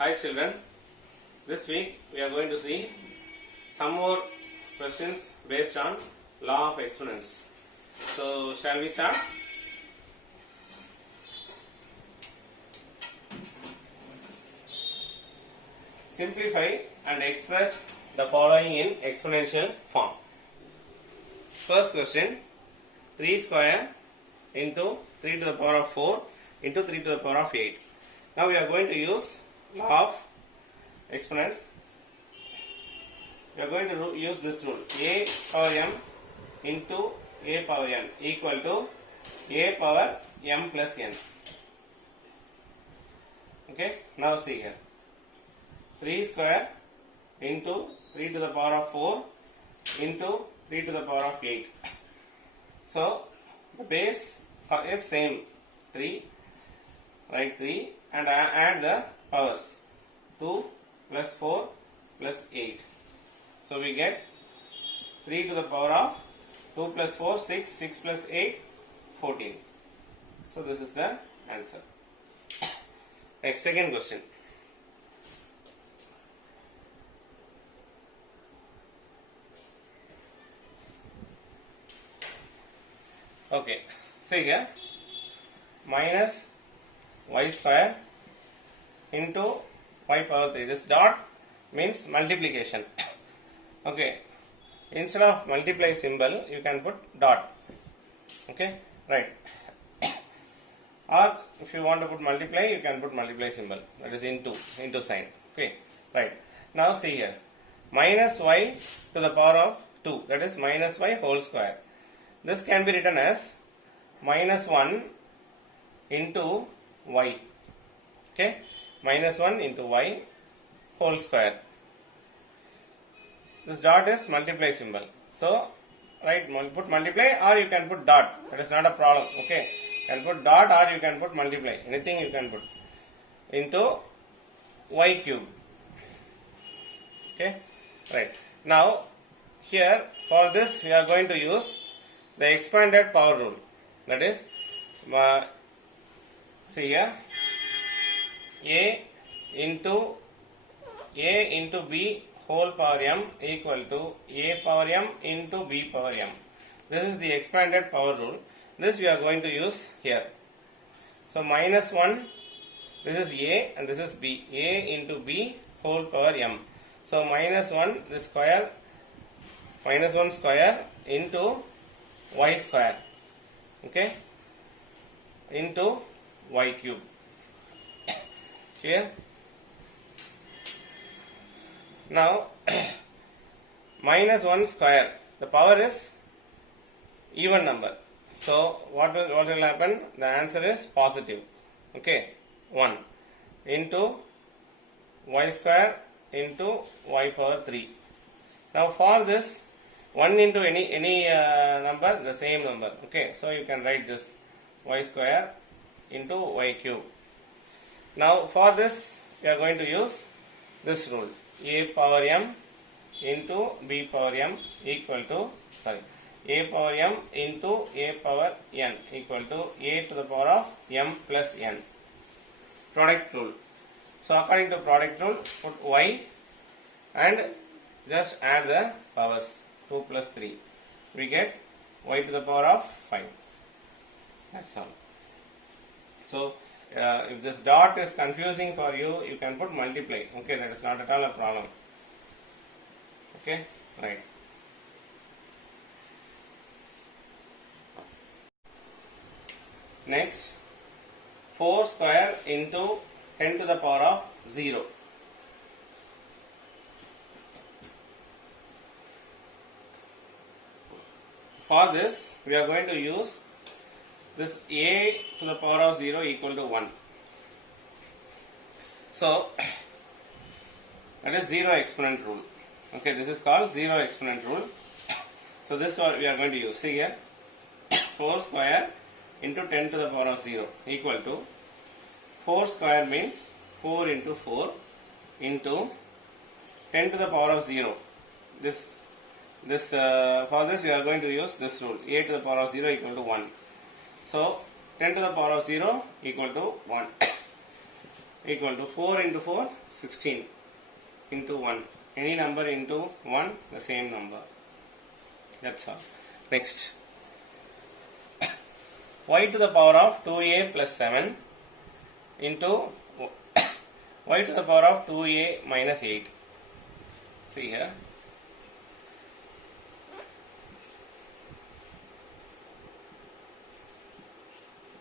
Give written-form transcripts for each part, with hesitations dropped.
Hi children, this week we are going to see some more questions based on law of exponents. So shall we start? Simplify and express the following in exponential form. First question, 3 square into 3 to the power of 4 into 3 to the power of 8. Now we are going to use law of exponents. We are going to use this rule, a power m into a power n equal to a power m plus n. Okay, now see here, 3 square into 3 to the power of 4 into 3 to the power of 8. So the base is same, 3, write 3 and add the powers, 2 plus 4 plus 8. So we get 3 to the power of 2 plus 4, 6, 6 plus 8, 14. So this is the answer. Next, second question. Okay, see here, minus y square into y power 3. This dot means multiplication. Okay, instead of multiply symbol, you can put dot. Okay, right. Or if you want to put multiply, you can put multiply symbol. That is into sign. Okay, right. Now see here, minus y to the power of 2. That is minus y whole square. This can be written as minus 1 into y. Okay, minus 1 into y whole square. This dot is multiply symbol. So, right, put multiply or you can put dot. That is not a problem. Okay, you can put dot or you can put multiply. Anything you can put. Into y cube. Okay, right. Now, here for this we are going to use the expanded power rule. That is, see here, a into b whole power m equal to a power m into b power m. This is the expanded power rule. This we are going to use here. So minus 1, this is a and this is b. A into b whole power m. So minus 1, this square, minus 1 square into y square. Okay, into y cube. Here. Now, minus 1 square, the power is even number. So, what will happen? The answer is positive. Okay, 1 into y square into y power 3. Now, for this, 1 into any number, the same number. Okay, so you can write this y square into y cube. Now, for this, we are going to use this rule. A power m into b power m equal to, a power m into a power n equal to a to the power of m plus n. Product rule. So according to product rule, put y and just add the powers, 2 plus 3. We get y to the power of 5. That's all. So if this dot is confusing for you, you can put multiply. Okay, that is not at all a problem. Okay, right. Next, 4 square into 10 to the power of 0. For this, we are going to use this a to the power of 0 equal to 1. So, that is zero exponent rule. Okay, this is called zero exponent rule. So, this one we are going to use. See here, 4 square into 10 to the power of 0 equal to 4 square means 4 into 4 into 10 to the power of 0. For this we are going to use this rule, a to the power of 0 equal to 1. So 10 to the power of 0 equal to 1. equal to 4 into 4, 16 into 1. Any number into 1, the same number. That's all. Next. Y to the power of 2a plus 7 into y to the power of 2a minus 8. See here.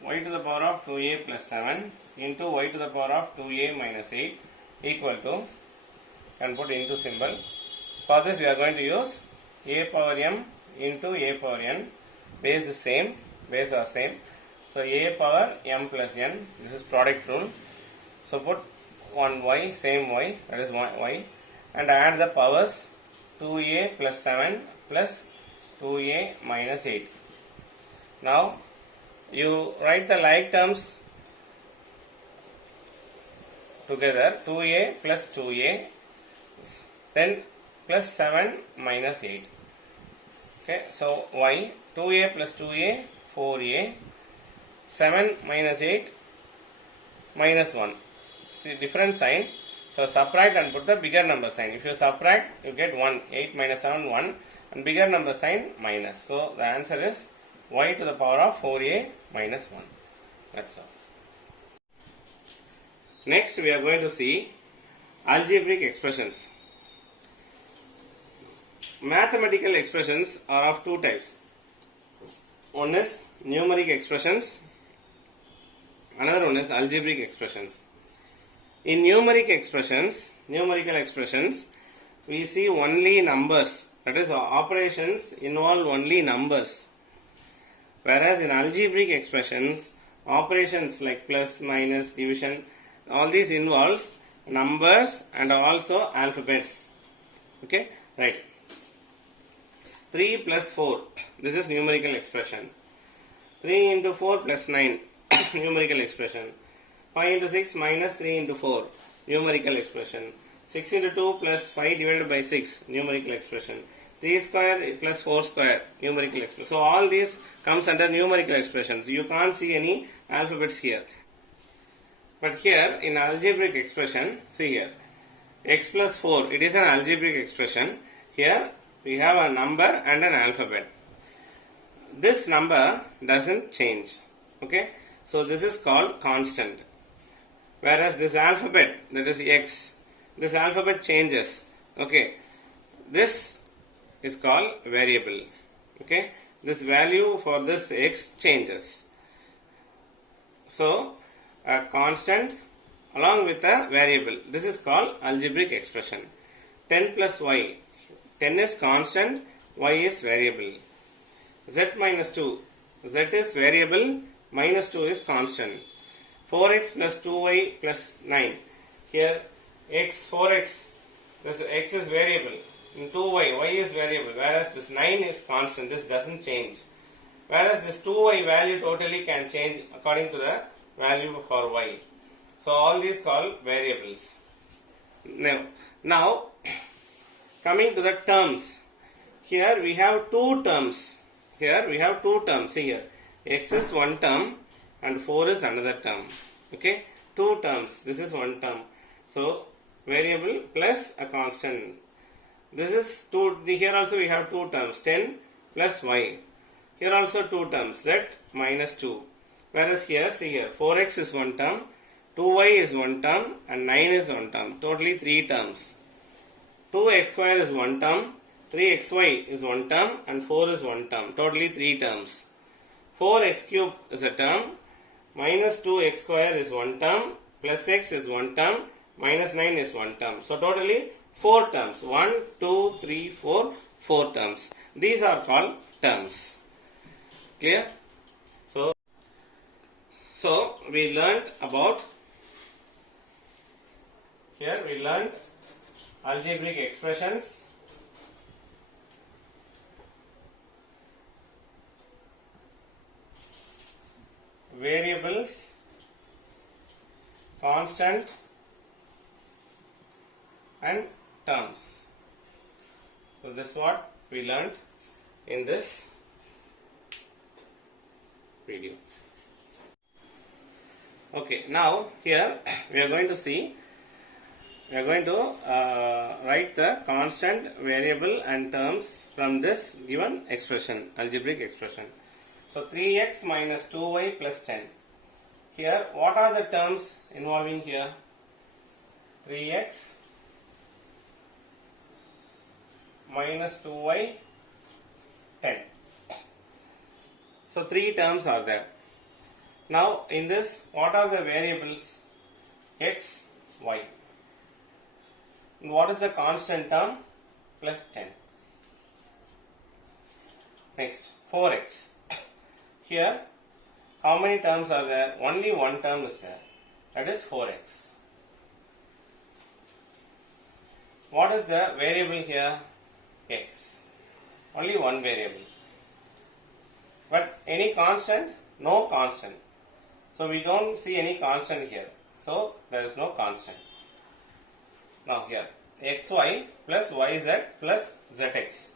Y to the power of 2a plus 7 into y to the power of 2a minus 8 equal to, and put into symbol. For this we are going to use a power m into a power n. Base is same, base are same. So a power m plus n, this is product rule. So put one y, same y, that is y, and add the powers 2a plus 7 plus 2a minus 8. Now you write the like terms together, 2a plus 2a, then plus 7 minus 8. Okay, so y, 2a plus 2a, 4a, 7 minus 8, minus 1. See different sign. So subtract and put the bigger number sign. If you subtract, you get 1. 8 minus 7, 1. And bigger number sign, minus. So the answer is y to the power of 4a minus 1. That's all. Next we are going to see algebraic expressions. Mathematical expressions are of two types. One is numeric expressions, another one is algebraic expressions. In numerical expressions, we see only numbers, that is operations involve only numbers. Whereas in algebraic expressions, operations like plus, minus, division, all these involves numbers and also alphabets. Okay, right. 3 plus 4, this is numerical expression. 3 into 4 plus 9, numerical expression. 5 into 6 minus 3 into 4, numerical expression. 6 into 2 plus 5 divided by 6, numerical expression. 3 square plus 4 square, numerical expression. So all these comes under numerical expressions. You can't see any alphabets here. But here in algebraic expression, see here, x plus 4, it is an algebraic expression. Here we have a number and an alphabet. This number doesn't change. Okay, so this is called constant. Whereas this alphabet, that is x, this alphabet changes. Okay, this is called variable. Okay, this value for this x changes. So a constant along with a variable, this is called algebraic expression. 10 plus y, 10 is constant, y is variable. Z minus 2, z is variable, minus 2 is constant. 4x plus 2y plus 9. Here x, 4x, this x is variable. In 2y, y is variable. Whereas this 9 is constant, this doesn't change. Whereas this 2y value totally can change according to the value for y. So all these called variables. Now coming to the terms. Here we have two terms. See here. X is one term and 4 is another term. Okay, two terms. This is one term. So variable plus a constant. This is two. Here also we have two terms. 10 plus y. Here also two terms. Z minus 2. Whereas here, see here, 4x is one term, 2y is one term, and 9 is one term. Totally three terms. 2x square is one term, 3xy is one term, and 4 is one term. Totally three terms. 4x cube is a term, minus 2x square is one term, plus x is one term, minus 9 is one term. So totally 4 terms. 1, 2, 3, 4, 4 terms. These are called terms. Clear? So we learned about, here we learned algebraic expressions, variables, constant, and terms. So this is what we learned in this video. Okay, now here we are going to see, we are going to write the constant, variable and terms from this given expression, algebraic expression. So 3x minus 2y plus 10. Here, what are the terms involving here? 3x minus 2y 10. So three terms are there. Now in this, what are the variables? X, y. And what is the constant term? Plus 10. Next, 4x. Here, how many terms are there? Only one term is there. That is 4x. What is the variable here? X. Only one variable. But any constant? No constant. So we don't see any constant here. So there is no constant. Now here, xy plus yz plus zx.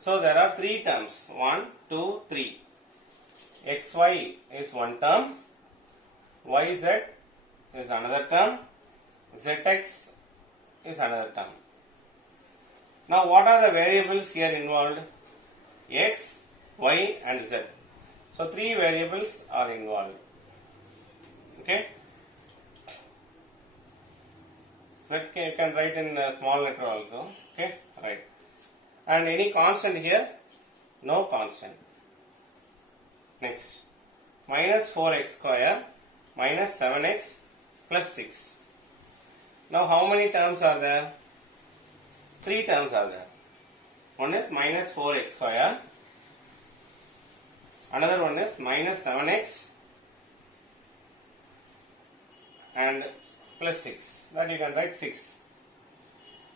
So there are three terms. 1, 2, 3. xy is one term. Yz is another term. Zx is another term. Now what are the variables here involved? X, y and z. So three variables are involved. Okay. Z you can write in a small letter also. Okay. Right. And any constant here? No constant. Next. Minus 4x square minus 7x plus 6. Now how many terms are there? Three terms are there. One is minus 4x square. Another one is minus 7x and plus 6. That you can write 6.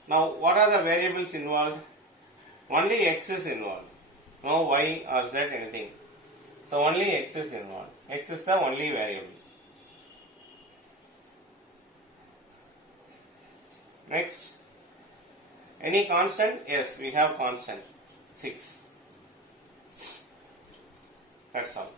Now what are the variables involved? Only x is involved. No y or z anything. So only x is involved. X is the only variable. Next. Any constant? Yes, we have constant. 6. That's all.